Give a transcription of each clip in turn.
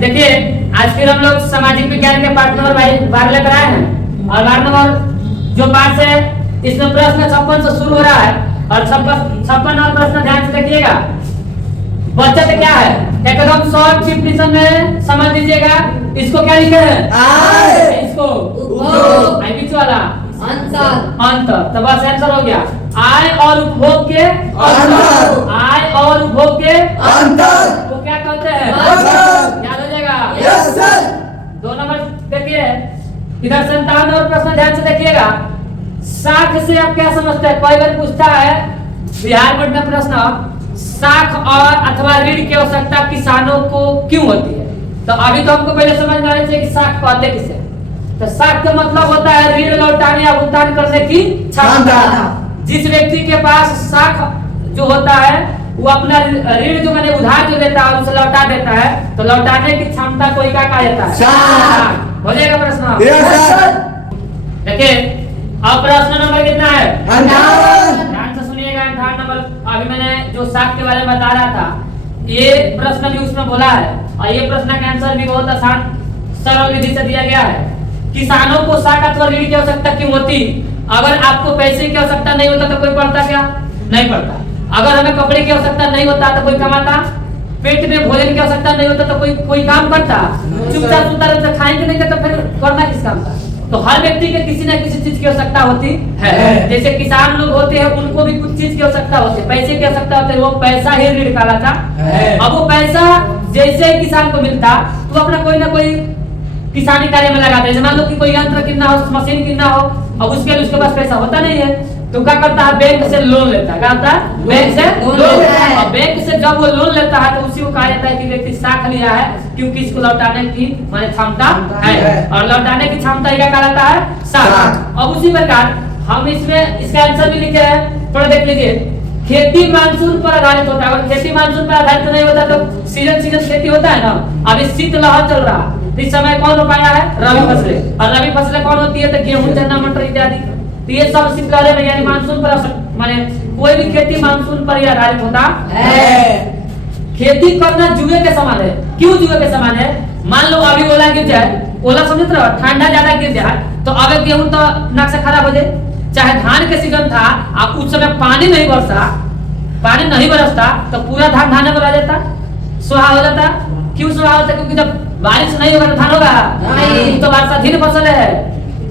देखिए आज फिर हम लोग सामाजिक विज्ञान के पाठ नंबर 12 लेकर आए हैं और 12 नंबर जो पाठ है इसमें प्रश्न 56 से शुरू हो रहा है और 56 नंबर प्रश्न ध्यान से देखिएगा। बचत क्या है एकदम शॉर्ट डिफिनेशन में समझ लीजिएगा। इसको क्या लिखे हैं इसको उपभोग बीच वाला अंतर तो बस आंसर हो गया। आय और उपभोग के अंतर आय और उपभोग के अंतर को क्या कहते हैं याद हो जाएगा। Yes sir. 2 नंबर देखिए इधर 57 नंबर प्रश्न ध्यान से देखिएगा। साख से आप क्या समझते हैं कई बार पूछता है बिहार बोर्ड में प्रश्न साख और अथवा ऋण की आवश्यकता किसानों को क्यों होती है। तो अभी तो हमको पहले समझ में आना चाहिए कि साख कहते किसे। तो साख का मतलब होता है ऋण लौटाने या भुगतान करने की क्षमता। जिस व्यक्ति के पास साख जो होता है वो अपना ऋण जो मैंने उधार जो लेता है उसे लौटा देता है तो लौटाने की क्षमता कोई का कहा जाता है। हो जाएगा प्रश्न। देखिए अब प्रश्न नंबर कितना है 58। ध्यान से सुनिएगा 58 नंबर। अभी मैंने जो साख के बारे में बता रहा था ये प्रश्न भी उसमें बोला है और ये प्रश्न का आंसर भी बहुत आसान सरल विधि से दिया गया है। किसानों को साख अथवा ऋण की आवश्यकता क्यों होती। अगर आपको पैसे की आवश्यकता नहीं होता तो कोई पढ़ता क्या नहीं पढ़ता। अगर हमें कपड़े की आवश्यकता नहीं होता तो कोई कमाता। पेट में भोजन की आवश्यकता नहीं होता तो कोई काम करता। चुपचाप सुतार से खाएंगे नहीं तो फिर करना किस काम का। तो हर व्यक्ति के किसी न किसी चीज की आवश्यकता होती है। जैसे किसान लोग होते हैं उनको भी कुछ चीज की आवश्यकता होती है। पैसे की आवश्यकता होती है वो पैसा ही ऋण कहलाता है। अब वो पैसा जैसे ही किसान को मिलता तो अपना कोई ना कोई किसानी कार्य में लगाते हैं। मान लो कि कोई यंत्र कितना हो मशीन कितना हो अब उसके लिए उसके पास पैसा होता नहीं है तो क्या करता है बैंक से लोन लेता है। क्या होता है बैंक से लोन और बैंक से जब वो लोन लेता है तो उसी को कहा जाता है कि व्यक्ति साख लिया है क्योंकि इसको लौटाने की माने क्षमता है और लौटाने की क्षमता क्या कहलाता है साख। अब उसी प्रकार हम इसमें इसका आंसर भी लिखे हैं थोड़ा देख लीजिए। खेती मानसून पर आधारित होता है। अगर खेती मानसून पर आधारित नहीं होता तो सीजन खेती होता है ना। अभी शीतलहर चल रहा है इस समय कौन उपाया है रबी फसलें और रबी फसलें कौन होती है तो गेहूं चना मटर इत्यादि। तो ये सब शीतलहर में यानी मानसून पर माने कोई भी खेती मानसून पर ही आधारित होता है। खेती करना जुए के समान है। क्यों जुए के समान है। मान लो अभी ओला गिर जाए ओला समझते रहो ठंडा ज्यादा गिर जाए तो अब गेहूं तो नाक से खराब हो जाए। चाहे धान के सीजन था अब उस समय पानी नहीं बरसता तो पूरा धान धाने में रह जाता सुहा हो जाता। क्यों सुहा होता क्योंकि जब बारिश नहीं होगा तो धान होगा नहीं। तो वर्षाधीन फसल है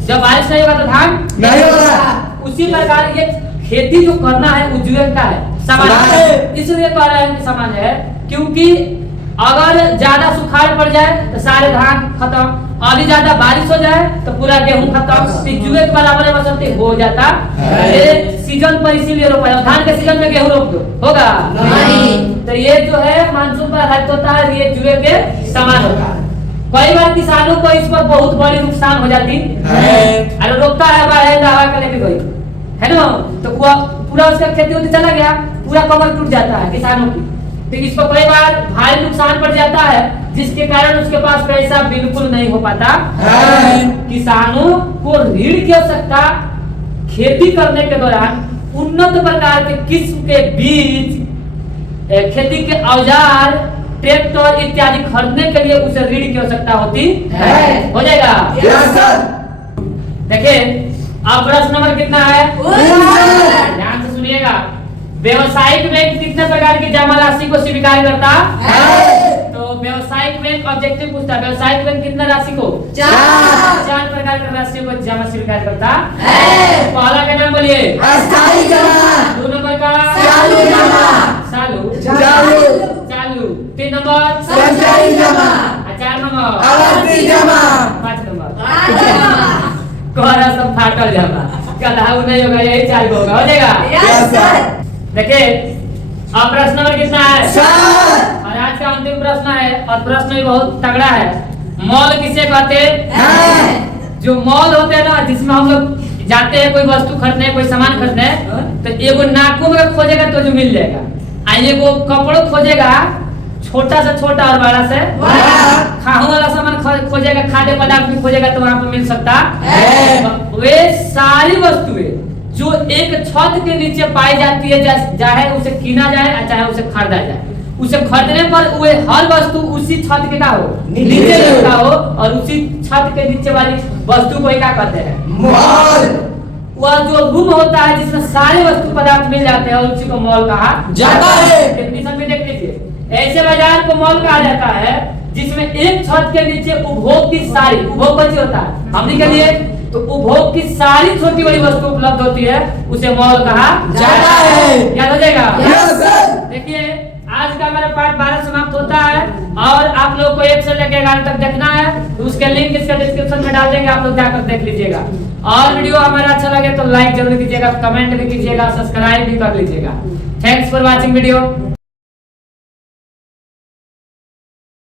जब बारिश नहीं होगा तो धान नहीं होगा। उसी प्रकार ये खेती जो करना है वो जुए का है समान है। इसलिए कह रहे हैं कि समान है क्योंकि अगर ज्यादा सुखाड़ पड़ जाए तो सारे धान खत्म। अभी ज्यादा बारिश हो जाए तो पूरा गेहूं खत्म। जुए के बराबर बसंती हो जाता ये सीजन पर इसीलिए रोपा जाता। धान के सीजन में गेहूं रोप दो होगा नहीं। तो ये जो है मानसून पर आधारित होता है ये जुए के समान होता है। कई बार किसानों को इस पर बहुत बड़ी नुकसान हो जाती है। अरे रोकता है दवा के लेके गई है ना तो पूरा उसका खेती होती चला गया पूरा कमर टूट जाता है किसानों की। तो इस पर कई बार भारी नुकसान पड़ जाता है जिसके कारण उसके पास पैसा बिल्कुल नहीं हो पाता। किसानों को ऋण की आवश्यकता खेती करने के दौरान उन्नत प्रकार के किस्म के बीज खेती के औजार ट्रैक्टर इत्यादि खरीदने के लिए उसे ऋण की आवश्यकता होती है। हो जाएगा। देखिए अब प्रश्न नंबर कितना है ध्यान से सुनिएगा। व्यवसायिक बैंक कितने प्रकार की जमा राशि को स्वीकार करता है। तो व्यवसायिक बैंक ऑब्जेक्टिव पूछता है व्यवसायिक बैंक कितने राशि को 4 प्रकार की राशि को जमा स्वीकार करता है। पहला का नाम बोलिए अस्थायी जमा। 2 नंबर का चालू जमा चालू 3 नंबर संचयी जमा 4 नंबर आवर्ती जमा 5 नंबर कोरा सब फाटल जमा कदाऊ नहीं होगा यही 4 होगा। हो जाएगा। देखिए अब प्रश्न नंबर कितना है और आज का अंतिम प्रश्न है और प्रश्न भी बहुत तगड़ा है। मॉल किसे कहते हैं। जो मॉल होते हैं ना जिसमें हम लोग जाते हैं कोई वस्तु खरीदने कोई सामान खरीदने तो एगो नाकों में खोजेगा तो जो मिल जाएगा एगो कपड़ों खोजेगा छोटा से छोटा और बड़ा से खाहू वाला सामान खोजेगा खाद्य पदार्थ भी खोजेगा तो वहां पर मिल सकता है। वे सारी वस्तुएं जो एक छत के नीचे पाई जाती है चाहे उसे कीना जाए चाहे उसे खरीदा जाए उसे खरीदने पर वो हर वस्तु उसी छत के का हो नीचे का हो, और उसी छत के नीचे वाली वस्तु को ही क्या कहते हैं? मॉल। वह जो रूम होता है जिसमें सारे वस्तु पदार्थ मिल जाते हैं उसी को मॉल कहा जाता है। डेफिनेशन में देख लीजिए, ऐसे बाजार को मॉल कहा जाता है जिसमें एक छत के नीचे उपभोग की सारी, उपभोग बची होता है हमने के लिए, तो उपभोग की सारी छोटी बड़ी वस्तु उपलब्ध होती है, उसे मॉल कहा जाता है। याद हो जाएगा? Yes sir. देखिए आज का हमारा पार्ट 12 समाप्त होता है, और आप लोग को 1 से लेकर 11 तक देखना है, तो उसके लिंक इसके डिस्क्रिप्शन में डाल देंगे, आप लोग जाकर देख लीजिएगा। और वीडियो हमारा अच्छा लगे तो लाइक जरूर कीजिएगा, कमेंट भी कीजिएगा, सब्सक्राइब भी कर लीजिएगा। Thanks for watching video.